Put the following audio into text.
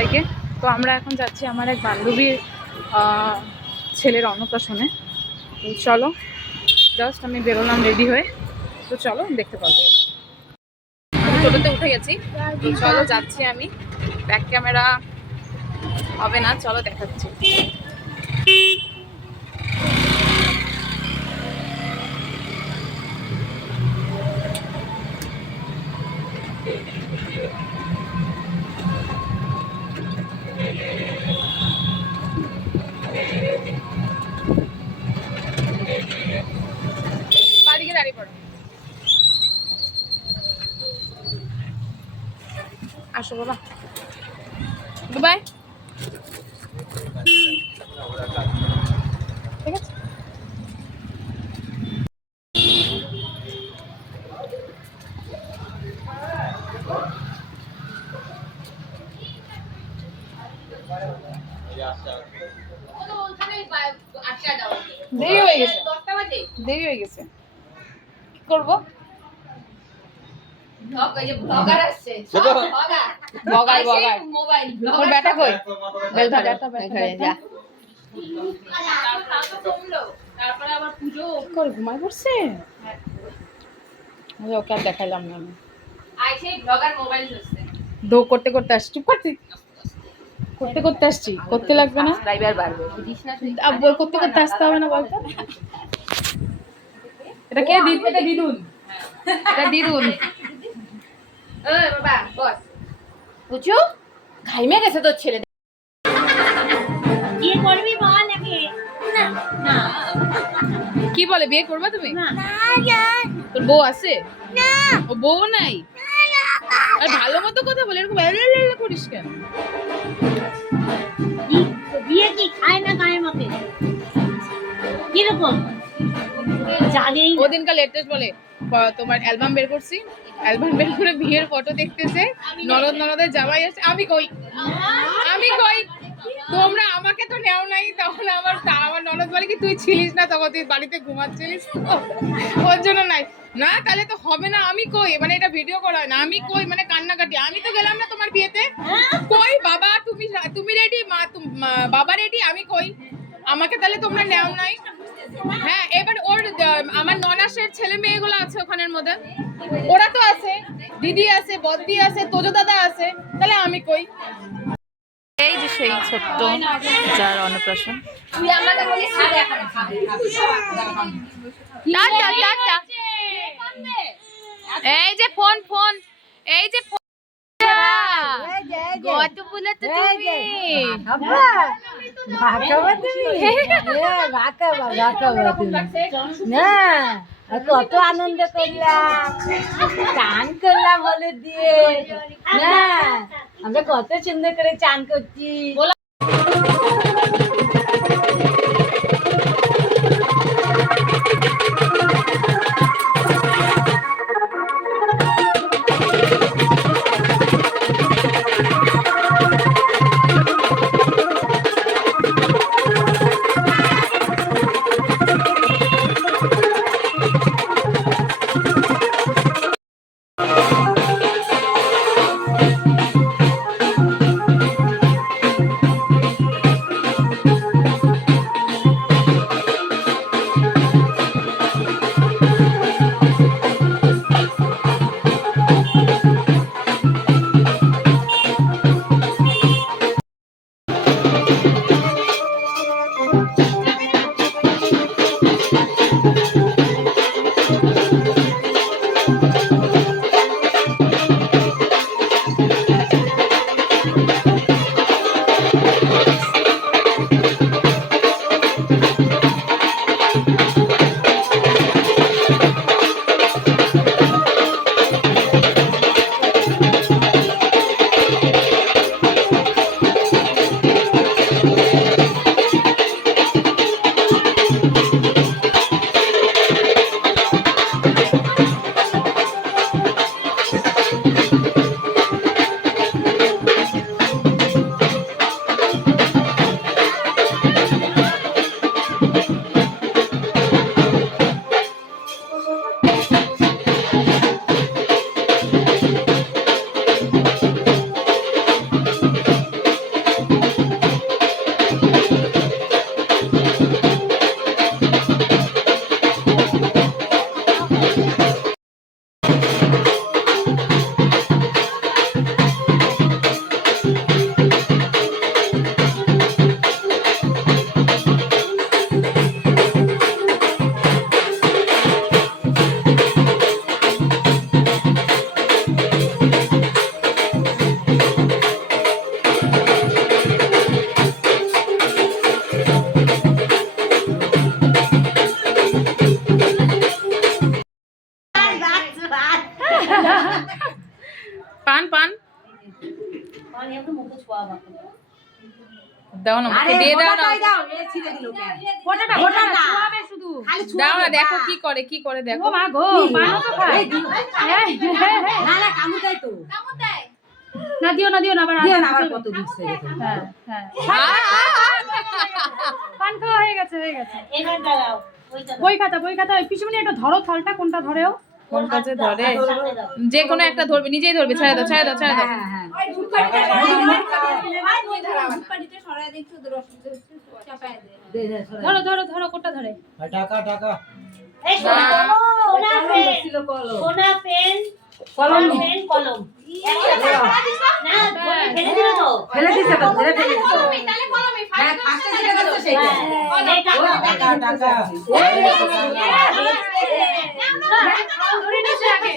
সবাইকে। তো আমরা এখন যাচ্ছি আমার এক বান্ধবীর ছেলের অন্নপ্রাশনে। তো চলো, জাস্ট আমি বেরোলাম রেডি হয়ে। তো চলো দেখতে পাবো। টোটোতে উঠে গেছি, তো চলো যাচ্ছি আমি। ব্যাক ক্যামেরা হবে না, চলো দেখাচ্ছি। বাড়িকে দাঁড়িয়ে পড়ো, আসো বাবা, বাই। ঠিক আছে, দেরি হয়ে গেছে, দেরি হয়ে গেছে, কি করবো? ব্যাটা কই? ঘুমাই পড়ছে, ওকে আর দেখাইলাম না। দো করতে করতে আসছি, চুপ করতে করতে করতে আসছি, করতে লাগবে না, করতে করতে আসতে হবে না বলতো। এটা কে? এটা দিদুন, এটা দিদুন। বাবা বস বুঝছো, ঘাইমে গেছে তোর ছেলে। বিয়ে করবি বল নাকি? না না, কি বলে বিয়ে করবে তুমি? না না, তোর বউ আছে? না, ও বউ নাই। আর ভালো মতো কথা বলে, এরকম করিস কেন? বিয়ে কি খায় না খায় মতে কিরকম জানি। ওদিনকার লেটেস্ট বলে তোমার অ্যালবাম বের করছি, অ্যালবাম বের করে বিয়ের ফটো দেখতেছে, ননদ ননদের জামাই আছে। আমি কই, আমি কই তোমরা আমাকে তো নেও নাই। তখন আমার ননদ বলে কি তুই ছিলিস না তখন, তুই বাড়িতে ঘুমাচ্ছিলিস, ওর জন্য নাই। না তাহলে তো হবে না। আমি কই, মানে এটা ভিডিও করা হয় না। আমি কই মানে কান্নাকাটি, আমি তো গেলাম না তোমার বিয়েতে। কই বাবা, তুমি রেডি? বাবা রেডি? আমি কই আমাকে তাহলে তোমরা নেও নাই। হ্যাঁ, এবার ওর আমার ননাসের ছেলে মেয়েগুলো আছে ওখানের মধ্যে, ওরা তো আছে, দিদি আছে, বদ্দি আছে, তোজো দাদা আছে, তাহলে আমি কই? এই যে সেই ছোট্ট যার অন্নপ্রাশন। এই যে ফোন ফোন, এই যে কত বলে তো তুমি কত আনন্দ করলাম, চান করলাম হলুদ দিয়ে। না আমরা কত সুন্দর করে চান করছি। দাও না আরে মুখে দিয়ে দাও না গোটাটাই দাও, এ ছিঁড়ে দিল কেন? গোটাটা গোটা গোটাটা না। ছোঁয়াবে শুধু। খালি দাও না ছোঁয়াবে, দেখো বাহ। কি করে দেখো ও মা গো, পানও তো খায়। এই দিও। না না কামড় দেয় তো। না দিও না দিও না, আবার দিও না, আবার কত দিচ্ছে দেখো। হ্যাঁ হ্যাঁ, আহ! পান খাওয়া হয়ে গেছে হয়ে গেছে। বই খাতা ওই পিছনে একটা ধরো থলটা, কোনটা ধরেও? কোনটা যে ধরে যে কোনো একটা ধরবে, নিজেই ধরবে, ছেড়ে দাও ছেড়ে দাও ছেড়ে দাও হ্যাঁ হ্যাঁ দে, দে, সরে। ধরো ধরো ধরো, কোনটা ধরে? টাকা টাকা কলম ছিল, কলম। কলম নেই। ফেলে দিছে তো, ধরে ফেলে দিছে। হ্যাঁ, ফার্স্টে যেটা করছে সেটা। টাকা টাকা ধরে নিচ্ছে আগে।